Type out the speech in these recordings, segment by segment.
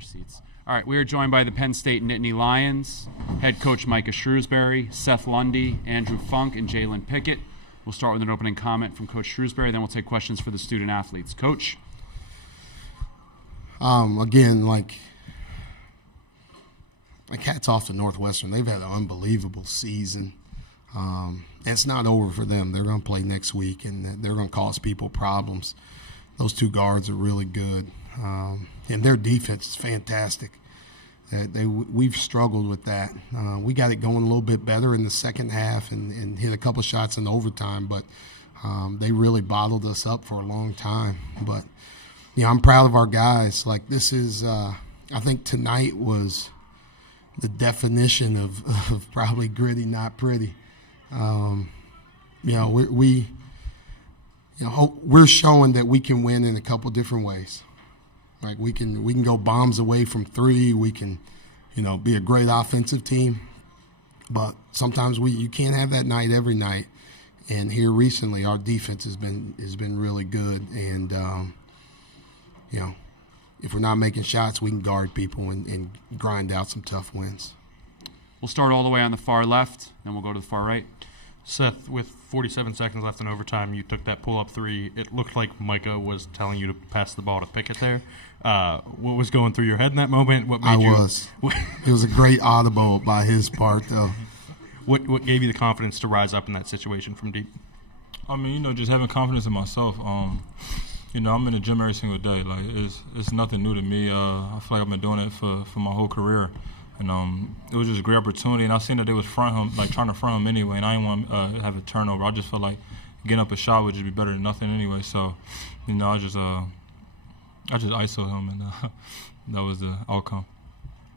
other seats. All right, we are joined by the Penn State Nittany Lions, head coach Micah Shrewsberry, Seth Lundy, Andrew Funk, and Jalen Pickett. We'll start with an opening comment from Coach Shrewsberry, then we'll take questions for the student athletes. Coach? Again, like hats off to Northwestern. They've had an unbelievable season. It's not over for them. They're going to play next week, and they're going to cause people problems. Those two guards are really good, and their defense is fantastic. We've struggled with that. We got it going a little bit better in the second half and hit a couple shots in overtime, but they really bottled us up for a long time. But, I'm proud of our guys. Like, this is I think tonight was the definition of probably gritty, not pretty. We're showing that we can win in a couple different ways. Like we can go bombs away from three. We can, be a great offensive team. But sometimes you can't have that night every night. And here recently, our defense has been really good. And if we're not making shots, we can guard people and grind out some tough wins. We'll start all the way on the far left, then we'll go to the far right. Seth, with 47 seconds left in overtime, you took that pull-up three. It looked like Micah was telling you to pass the ball to Pickett there. What was going through your head in that moment? What made It was a great audible by his part, though. What gave you the confidence to rise up in that situation from deep? I mean, just having confidence in myself. I'm in the gym every single day. Like it's nothing new to me. I feel like I've been doing it for my whole career. And it was just a great opportunity, and I seen that they was trying to front him anyway, and I didn't want to have a turnover. I just felt like getting up a shot would just be better than nothing anyway. So, I just ISO'd him, and that was the outcome.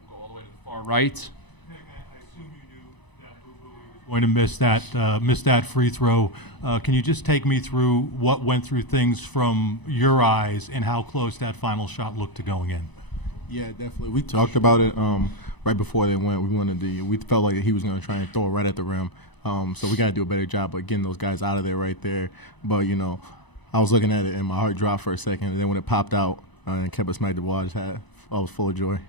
Go all the way to the far right. I assume you knew that Boo was going to miss that free throw. Can you just take me through what went through things from your eyes and how close that final shot looked to going in? Yeah, definitely. We talked about it right before they went. We felt like he was going to try and throw it right at the rim. So we got to do a better job of getting those guys out of there right there. But, I was looking at it and my heart dropped for a second. And then when it popped out and kept us smacked the ball, I was full of joy.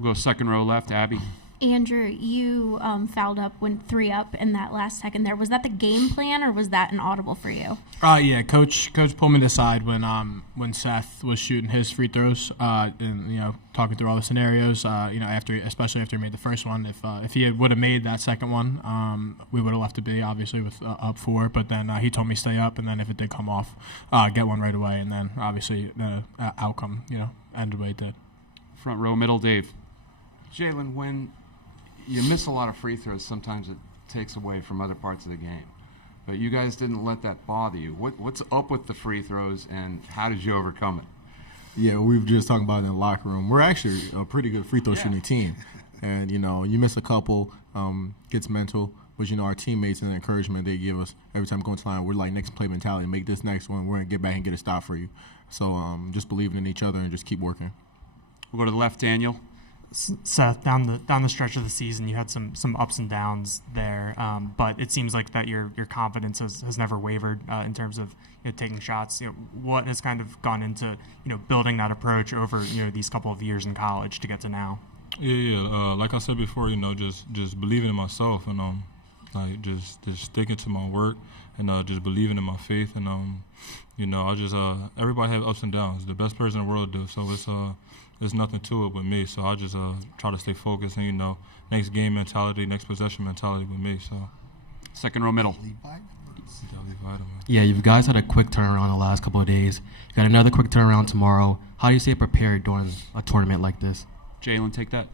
We'll go second row left, Abby. Andrew, you fouled up, went 3 up in that last second there. Was that the game plan, or was that an audible for you? Yeah, Coach pulled me to the side when Seth was shooting his free throws, and talking through all the scenarios. Especially after he made the first one, if he would have made that second one, we would have left it be, obviously with up 4. But then he told me stay up, and then if it did come off, get one right away, and then obviously the outcome ended the way it did. Front row middle, Dave. Jalen, when you miss a lot of free throws, sometimes it takes away from other parts of the game. But you guys didn't let that bother you. What's up with the free throws, and how did you overcome it? Yeah, we were just talking about it in the locker room. We're actually a pretty good free throw shooting team. And, you miss a couple, gets mental. But, our teammates and the encouragement they give us every time we go into line, we're like, next play mentality, make this next one. We're going to get back and get a stop for you. So just believing in each other and just keep working. We'll go to the left, Daniel. Seth, down the stretch of the season, you had some ups and downs there, but it seems like that your confidence has never wavered in terms of taking shots. What has kind of gone into building that approach over these couple of years in college to get to now? Yeah. Like I said before, just believing in myself and just sticking to my work and just believing in my faith and I just everybody has ups and downs. The best person in the world do, so there's nothing to it with me. So I just try to stay focused and next game mentality, next possession mentality with me. So second row middle. Yeah, you guys had a quick turnaround the last couple of days. You got another quick turnaround tomorrow. How do you stay prepared during a tournament like this? Jalen, take that.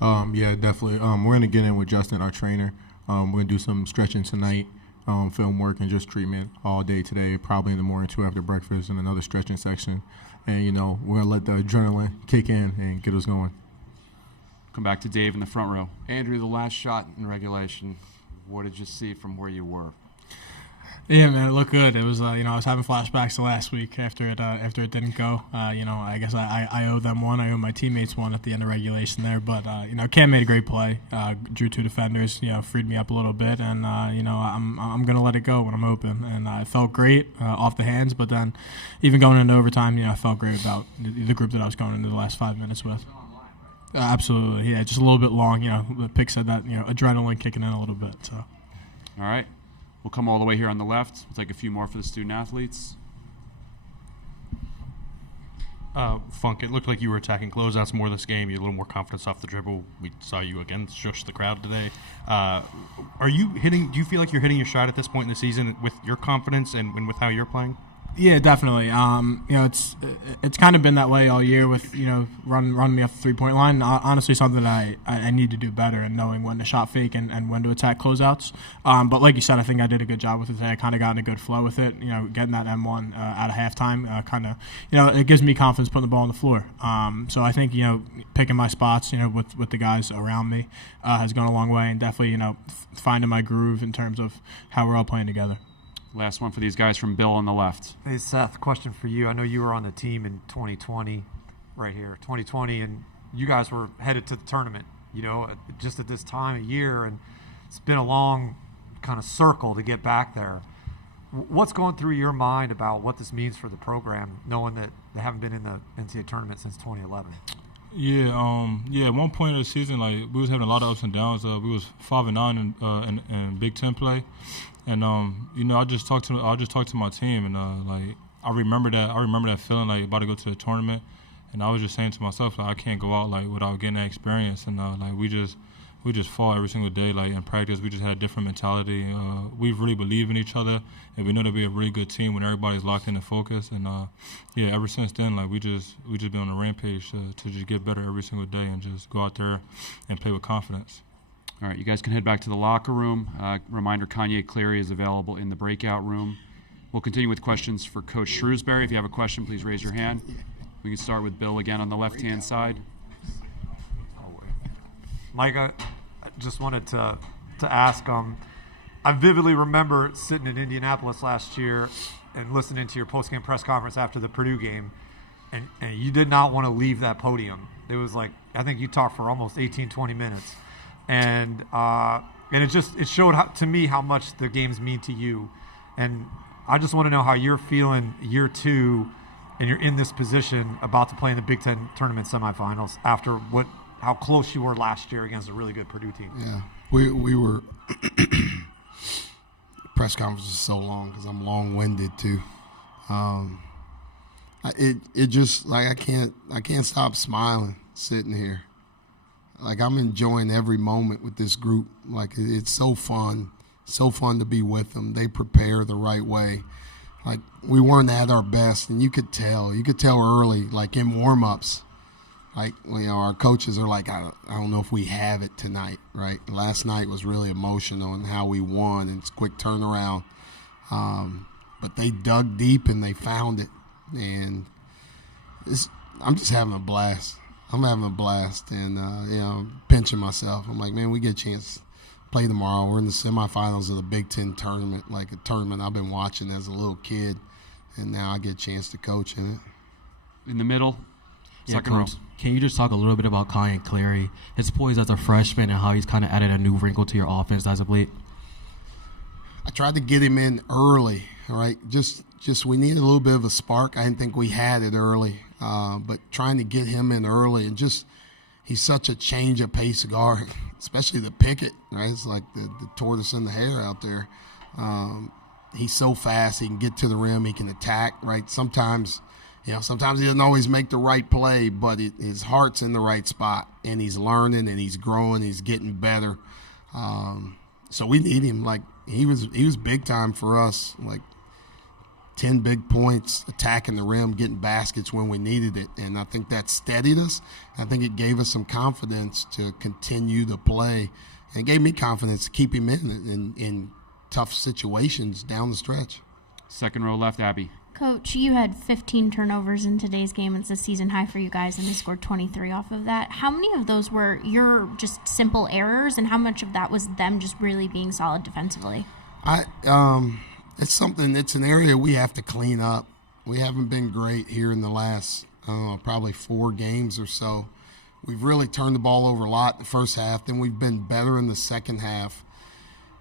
Yeah, definitely. We're going to get in with Justin, our trainer. We're going to do some stretching tonight, film work, and just treatment all day today, probably in the morning too after breakfast, and another stretching section. And, we're going to let the adrenaline kick in and get us going. Come back to Dave in the front row. Andrew, the last shot in regulation, what did you see from where you were? Yeah, man, it looked good. It was, I was having flashbacks to last week after it didn't go. I guess I owe them one. I owe my teammates one at the end of regulation there. But Cam made a great play. Drew 2 defenders. Freed me up a little bit, and I'm gonna let it go when I'm open. And it felt great off the hands. But then, even going into overtime, I felt great about the group that I was going into the last 5 minutes with. Absolutely, yeah, just a little bit long. The pick said that adrenaline kicking in a little bit. So, all right. We'll come all the way here on the left. We'll take a few more for the student athletes. Funk, it looked like you were attacking closeouts more this game. You had a little more confidence off the dribble. We saw you again shush the crowd today. Do you feel like you're hitting your shot at this point in the season with your confidence and with how you're playing? Yeah, definitely. It's kind of been that way all year with running me off the 3-point line. Honestly, something that I need to do better in knowing when to shot fake and when to attack closeouts. But like you said, I think I did a good job with it today. I kind of got in a good flow with it. Getting that M1 out of halftime, it gives me confidence putting the ball on the floor. So I think picking my spots, with the guys around me, has gone a long way, and definitely finding my groove in terms of how we're all playing together. Last one for these guys from Bill on the left. Hey, Seth, question for you. I know you were on the team in 2020, right here, 2020, and you guys were headed to the tournament, just at this time of year, and it's been a long kind of circle to get back there. What's going through your mind about what this means for the program, knowing that they haven't been in the NCAA tournament since 2011? Yeah, at one point of the season, we was having a lot of ups and downs. We was 5-9 in Big Ten play. And I just talked to my team, and I remember that feeling about to go to the tournament, and I was just saying to myself I can't go out without getting that experience, and we just fought every single day. In practice, we just had a different mentality. We really believe in each other, and we know that we're a really good team when everybody's locked in and focused. And ever since then, we just been on a rampage to just get better every single day and just go out there and play with confidence. All right, you guys can head back to the locker room. Reminder, Kanye Cleary is available in the breakout room. We'll continue with questions for Coach Shrewsberry. If you have a question, please raise your hand. We can start with Bill again on the left-hand side. Micah, I just wanted to ask, I vividly remember sitting in Indianapolis last year and listening to your post-game press conference after the Purdue game, and you did not want to leave that podium. It was I think you talked for almost 18, 20 minutes. And it showed to me how much the games mean to you, and I just want to know how you're feeling year two, and you're in this position about to play in the Big Ten tournament semifinals after how close you were last year against a really good Purdue team. Yeah, we were. Press conference is so long because I'm long-winded too. It just I can't stop smiling sitting here. I'm enjoying every moment with this group. It's so fun to be with them. They prepare the right way. We weren't at our best, and you could tell early, in warm-ups. Our coaches are I don't know if we have it tonight, right? Last night was really emotional and how we won, and it's quick turnaround. But they dug deep and they found it, and I'm just having a blast. I'm having a blast, and pinching myself. I'm man, we get a chance to play tomorrow. We're in the semifinals of the Big Ten tournament, a tournament I've been watching as a little kid, and now I get a chance to coach in it. In the middle, second Coach, row. Can you just talk a little bit about Kanye Cleary, his poise as a freshman, and how he's kind of added a new wrinkle to your offense as of late? I tried to get him in early, all right? Just we needed a little bit of a spark. I didn't think we had it early. But trying to get him in early, and he's such a change of pace guard, especially the Pickett, right? It's like the tortoise in the hare out there. He's so fast, he can get to the rim, he can attack, right? Sometimes he doesn't always make the right play, but his heart's in the right spot, and he's learning, and he's growing, he's getting better. So we need him. He was big time for us, 10 big points, attacking the rim, getting baskets when we needed it. And I think that steadied us. I think it gave us some confidence to continue to play. And it gave me confidence to keep him in tough situations down the stretch. Second row left, Abby. Coach, you had 15 turnovers in today's game. It's a season high for you guys, and they scored 23 off of that. How many of those were your just simple errors, and how much of that was them just really being solid defensively? It's an area we have to clean up. We haven't been great here in the last, I don't know, probably 4 games or so. We've really turned the ball over a lot in the first half. Then we've been better in the second half.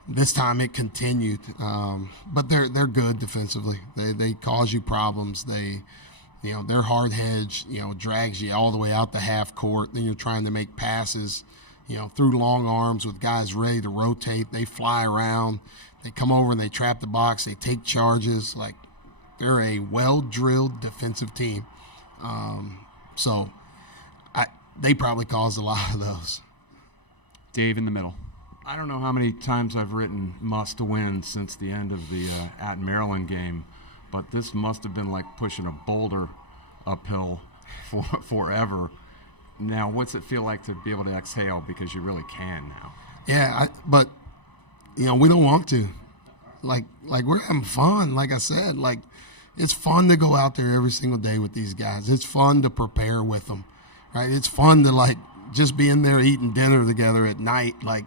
This time it continued. But they're good defensively. They cause you problems. Their hard hedge, drags you all the way out the half court. Then you're trying to make passes, through long arms with guys ready to rotate. They fly around. They come over and they trap the box. They take charges. Like, they're a well-drilled defensive team. They probably caused a lot of those. Dave in the middle. I don't know how many times I've written must win since the end of the at Maryland game, but this must have been like pushing a boulder uphill forever. Now, what's it feel like to be able to exhale, because you really can now? Yeah, but we don't want to. Like we're having fun. Like I said, like, it's fun to go out there every single day with these guys. It's fun to prepare with them, right? It's fun to, like, just be in there eating dinner together at night. Like,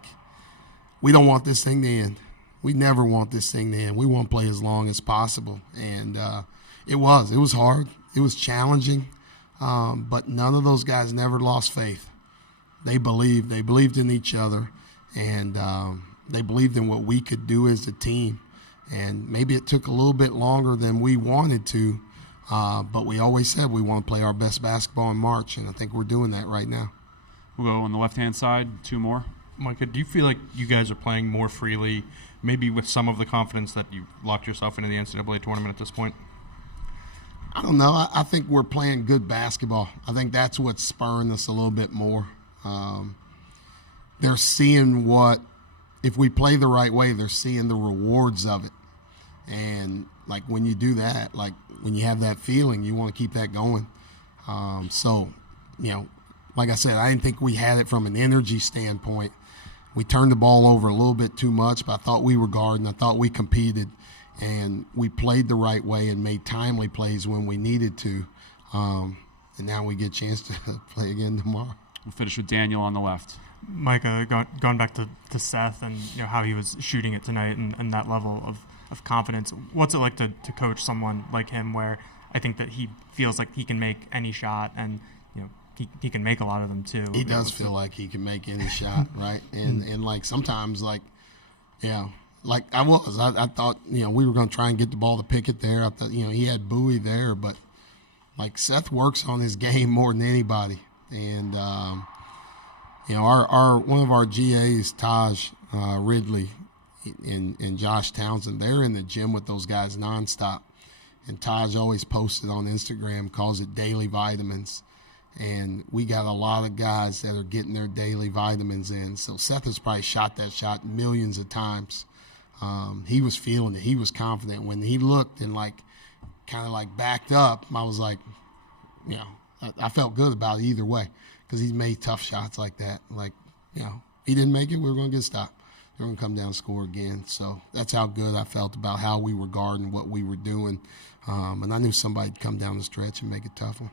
we don't want this thing to end. We never want this thing to end. We want to play as long as possible. And it was hard. It was challenging. But none of those guys never lost faith. They believed in each other, and they believed in what we could do as a team. And maybe it took a little bit longer than we wanted to, but we always said we want to play our best basketball in March, and I think we're doing that right now. We'll go on the left-hand side, 2 more. Micah, do you feel like you guys are playing more freely, maybe with some of the confidence that you locked yourself into the NCAA tournament at this point? I don't know. I think we're playing good basketball. I think that's what's spurring us a little bit more. They're seeing if we play the right way, they're seeing the rewards of it. And, like, when you do that, like, when you have that feeling, you want to keep that going. Like I said, I didn't think we had it from an energy standpoint. We turned the ball over a little bit too much, but I thought we were guarding. I thought we competed. And we played the right way and made timely plays when we needed to. And now we get a chance to play again tomorrow. We'll finish with Daniel on the left. Micah, going back to Seth and how he was shooting it tonight and that level of confidence. What's it like to coach someone like him, where I think that he feels like he can make any shot, and he can make a lot of them too. He does feel like he can make any shot, right? And like, sometimes, like, like I thought, we were going to try and get the ball to Pickett there. I thought, he had Bowie there, but, like, Seth works on his game more than anybody. And, our one of our GAs, Taj Ridley and Josh Townsend, they're in the gym with those guys nonstop. And Taj always posted on Instagram, calls it daily vitamins. And we got a lot of guys that are getting their daily vitamins in. So Seth has probably shot that shot millions of times. He was feeling it. He was confident. When he looked and, like, kind of, like, backed up, I was like, I felt good about it either way, because he's made tough shots like that. Like, he didn't make it, we were going to get stopped. They were going to come down and score again. So that's how good I felt about how we were guarding, what we were doing. And I knew somebody'd come down the stretch and make it tough one.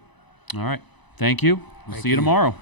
All right. Thank you. We'll see you tomorrow.